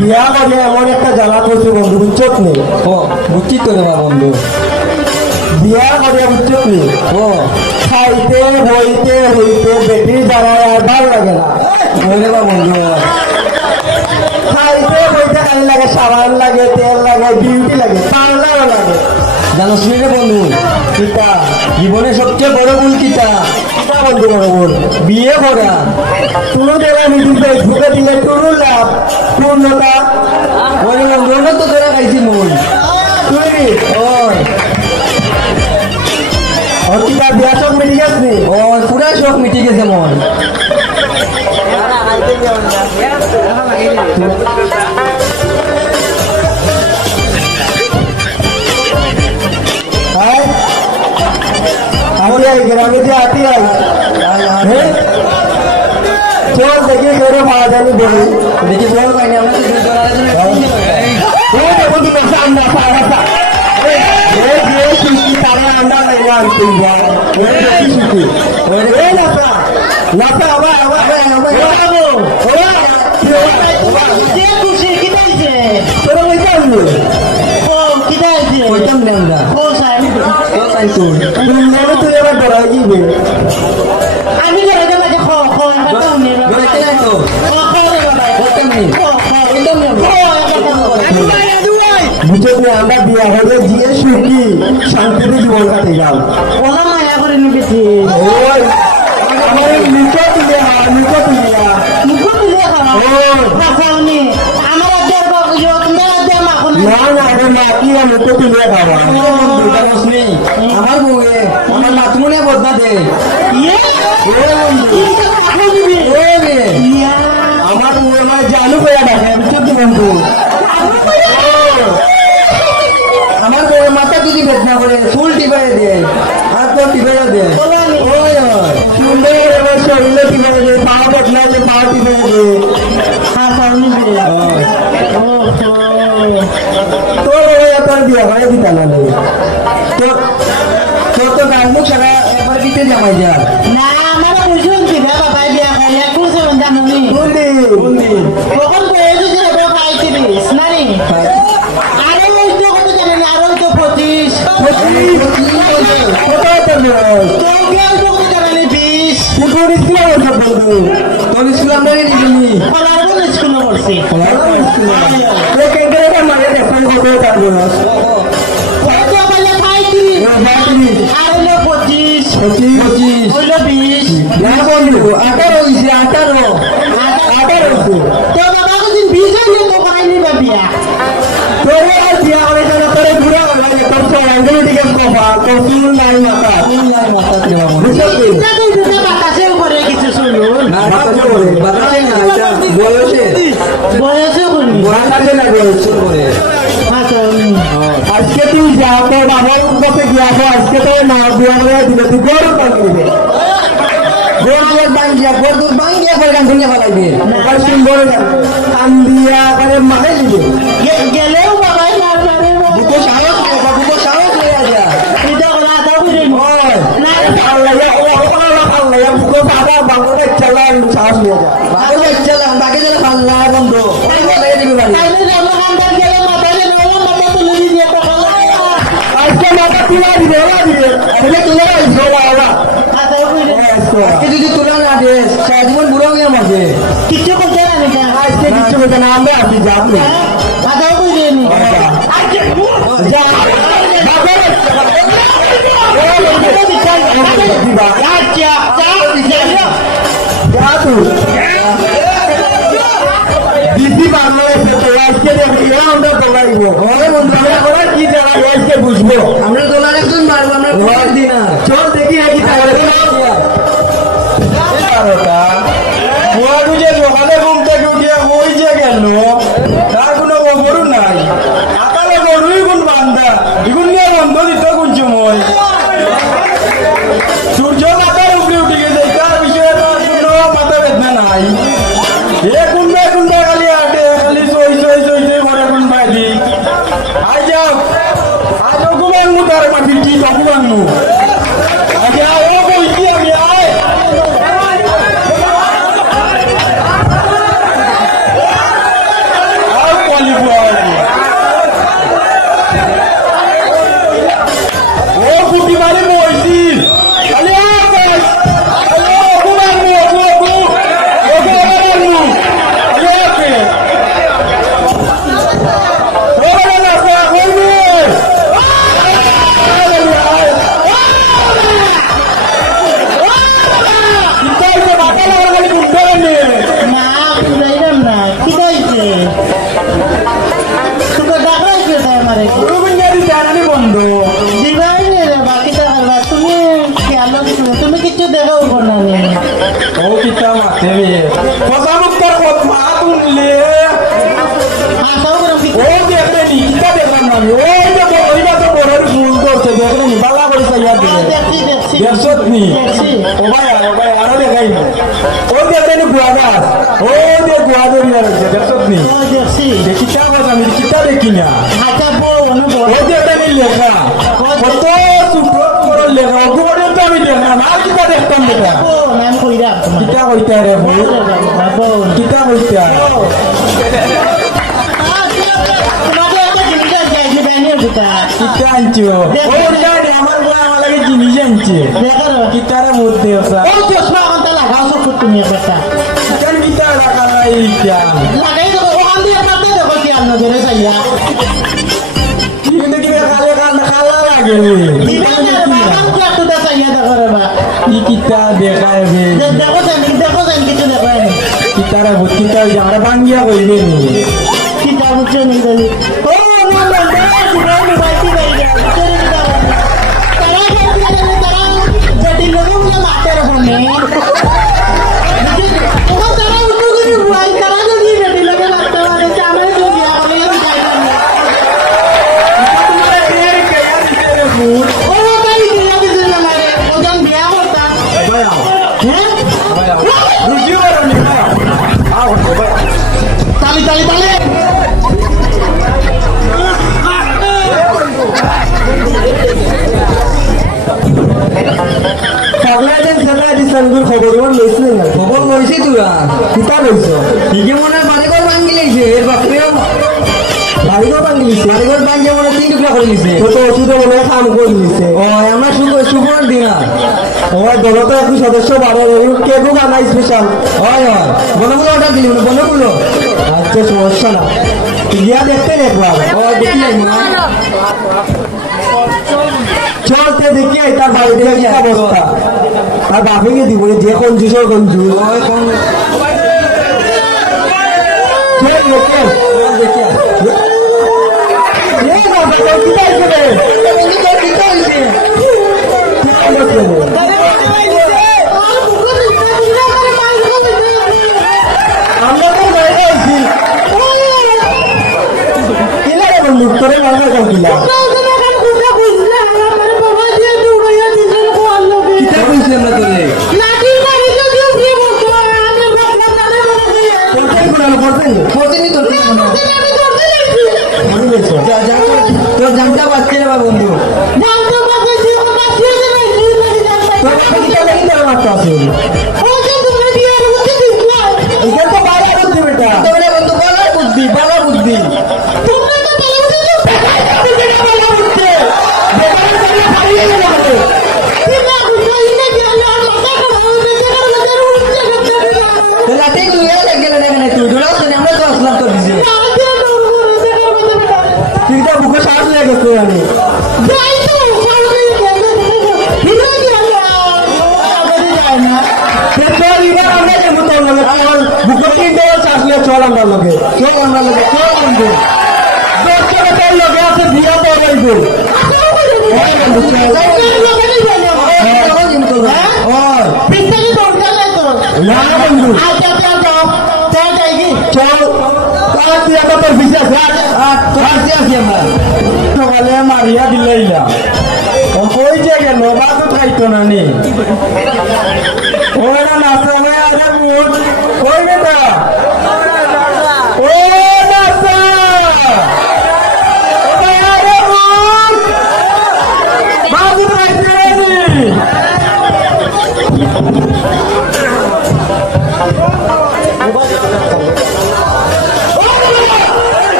বিয়া করে এমন একটা জ্বালা করছে বন্ধু, বুঝছত নেই? ও বুঝছি তো রে বন্ধু, বিয়া করে বুঝছত নেই? ও খাইতে হইতে হইতে বেটির দাঁড়ায় আর ভাল লাগে না। বলে বা বন্ধু, খাইতে হইতে খালি লাগে, সাবান লাগে, তেল লাগে, বিউটি লাগে, পার্লার লাগে। জানোস নি রে বন্ধু, কিতা জীবনে সবচেয়ে বড় ভুল কিতা? কিতা বন্ধু বড় বল? বিয়ে করা। কোনো জায়গা নিদিন ফেসবুকে দিলে কোনো লাভ পূর্ণতা ওই বন্ধু তো ধরে খাইছি মন তুই ওই ওর কিতা বিয়া সব মিটি গেছে? ও পুরা শখ মিটে গেছে মন। গ্রামে যে আতি চল দেখি করে ভাড়া জানি বলি দেখি বল পাইনি আমরা তারা আন্ডা নেই আনতে তুই এবার ধরা গিয়ে আমি বুঝলি আমরা বিয়া হলে গিয়ে সুখী শান্তিতে জীবন কাটে যাও। ওরা মায়া করে নিবেছি মুখে তুলে মুখে তুলে মুখ তুলে খাওয়ানি আমার না না না কি মুখে তুলে খাওয়া আমার বউয়ে আমার নাতমুনে বদনা দে আমার বউয়ের জানু করে দেখে বুঝছি বন্ধু। আমার বউয়ের মাথা যদি বেদনা করে ফুল টিপাই দিয়ে হাত পা টিপাই দিয়ে ওই সুন্দর এবার শরীরে টিপে দেবে, পা বদলা যে পা টিপে দেবে। তোর বিয়ে করে দিতা না তোর তো গান মুখ সারা একবার দিতে জামাই যা না আমার বুঝুন কি বাবা বিয়া করে কুছে জানুনি কখন বয়স ছিল খাইছিস নানি আরো লজ্জ কত জানেন আরো তো 25 তোর স্কুল আমরা নিবি স্কুলে পড়ছি আজকে তুই যা তোর বাবার কাছে গিয়া আজকে তো না বিয়া করে দিলে তুই গরু পাইবে সুন্দর কান্দিয়া করে মারে দিবে গেলেও বাবাই বুকে সাহস সাহস হয়ে যায় যদি তোলা না দে সারাজীবন বুড়ো হয়ে মাঝে কিছু করতে আজকে কিচ্ছু বলতে না আমরা আপনি যাবনি দিদি বাংলা আজকে আমরা দৌড়াইব ওরা কি জানা আজকে বুঝবো আমরা দোলার একজন মারবো আমরা দিনা চল দেখি নাকি যে সকালে ঘুম থেকে উঠিয়া ওই যে গেল তার কোনো গরু নাই আকালে গরুই কোন বান্ধা এগুন নিয়ে বন্ধ দিত কোনছো মই সূর্য মাথার উপরে উঠে গেছে তার বিষয়ে কোনো মাথা বেদনা নাই এ কুন্ডা খালি আটে খালি সই করে কোন বাইদি আই যাও আজ ঘুমান মু তার মাটি কি ঘুমান মু আগে ও কই কি আমি আয় ও ভাই আরো দেখাই ও দেখেন গুয়া গাছ ও দে গুয়া ধরিয়া রয়েছে দেখছত নি ও দেখছি কিতা কথা আমি কিতা দেখি না হাতে বউ অনুভব ও দেখেন লেখা কত সুপ্র লেখা ওগুলো তো আমি দেখা না আর কিতা দেখতাম বেটা নাম কইরা কিতা কইতা রে ভাই কিতা কইতা কিতা আনছো ও জানি আমার বলা আমার লাগে জিনিস আনছে কিতারে মধ্যে ওসা ও চশমা কোনটা লাগাও সব তুমি বেটা কেন কিতা রাখা নাই ইটা লাগাই তো ওখান দিয়ে মারতে দেখো কি আন্ন ধরে যাইয়া কিন্তু কি খালে খালা লাগে দিবেন না বাবা কি আটটা চাইয়া দেখো রে বা ই কিতা দেখায় বে দেখো জানি কিছু দেখো কিতারে ভূত কিতা আমরা ভাঙ্গিয়া কইবে নি কিতা বুঝছো নি গলি ও না না না বাইতি নাই তারা জটিল লোক না মারতে রহনে ও তারা উঠো করে ভাই তারা যদি জটিল লোক মারতে পারে চামড়ে তো দিয়া বলে যাই না তোমরা দেরি কেয়া দিতে রে ভূত ও তাই দিয়া দিছে না মারে ওজন বিয়া করতা ভাইয়া হ্যাঁ ভাইয়া রুজিও আর নি আও ভাই তালি খবর লইছিস না খবর লইছি তোরা কিতা লইছ ঠিকই মনে বাড়িঘর ভাঙ্গি লাইছে এর বাপরে বাড়িঘর ভাঙ্গি লিছে বাড়িঘর ভাঙ্গি মনে 3 টুকরা করে লিছে তো ওষুধে মনে কাম করে লিছে ও আমরা শুভর দিন ও দলতে একটু সদস্য বাড়ে কেকও বানাই স্পেশাল হয় বনগুলো অর্ডার দিলি বনগুলো আচ্ছা সমস্যা না গিয়া দেখতে একবার ও দেখি নাই চলতে দেখি তার বাড়িতে কি অবস্থা তার বাপেকে দিব যে কঞ্জুস কঞ্জুস আমরা তো বাইরে আছি মুক্তরে মারা কিলা কিতা কইছি আমরা তোরে তোর জানতে পারছি না বন্ধু বুদ্ধি বালা বুদ্ধি বুকে শ্বাস লেগে গেছে আমি বুকে 3 ডে শ্বাস নিয়ে চল আমরা লোকে চল আমরা লোকে চল বন্ধু 10 টাকার লোকে আছে দিয়া পড়াইবো সকালে মারিয়া দিলাইলা কই যে গেল বাদ খাইতো না নি ওরা নাচা আরে মুড কই বেটা ও নাচা আরে মুড বাদ খাইতো নি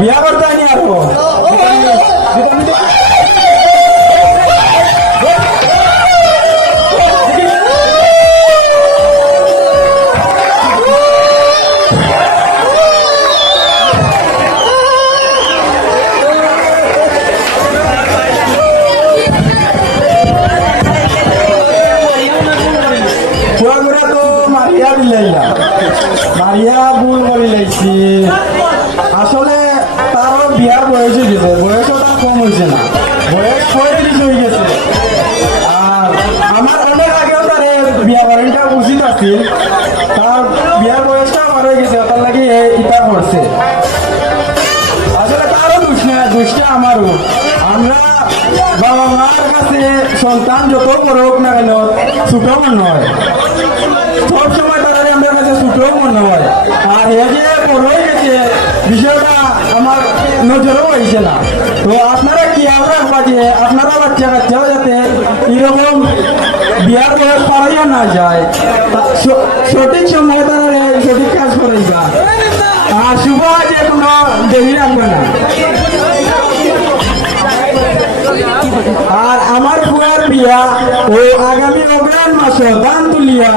বিয়া করতে আনি আর মারিয়া দিলাইলা মারিয়া ভুল করে লাইছি আসলে তারও বিয়ার বয়স হয়ে গেছে বয়সও তার কম হয়েছে না বয়স 35 হয়ে গেছে আর আমার অনেক আগেও তার বিয়া করেনটা উচিত আছিল তার বিয়ার বয়সটা আমার হয়ে গেছে তার লাগে ইটা করছে আসলে তারও দুষ্টা আমারও আমরা বাবা মার কাছে সন্তান যত বড় হোক না কেন ছোট মনে হয় সব সময় তারা আমাদের কাছে ছোট মনে হয় আর এ যে বড় হয়ে গেছে বিষয়টা আমার নজরেও হয়েছে না তো আপনারা কি আমরা যে আপনারা বাচ্চা কাচ্চাও যাতে এরকম বিয়ার বয়স পারাইয়া না যায় সঠিক সময় তারা সঠিক কাজ করাইবা আর শুভ আছে কোনো দেরি রাখবে না আর আমার বুয়ার বিয়া ও আগামী অগ্রহণ মাসে দান তুলিয়া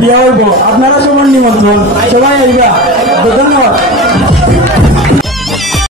বিয়া হইব আপনারা সবার নিমন্ত্রণ সবাই আইবা ধন্যবাদ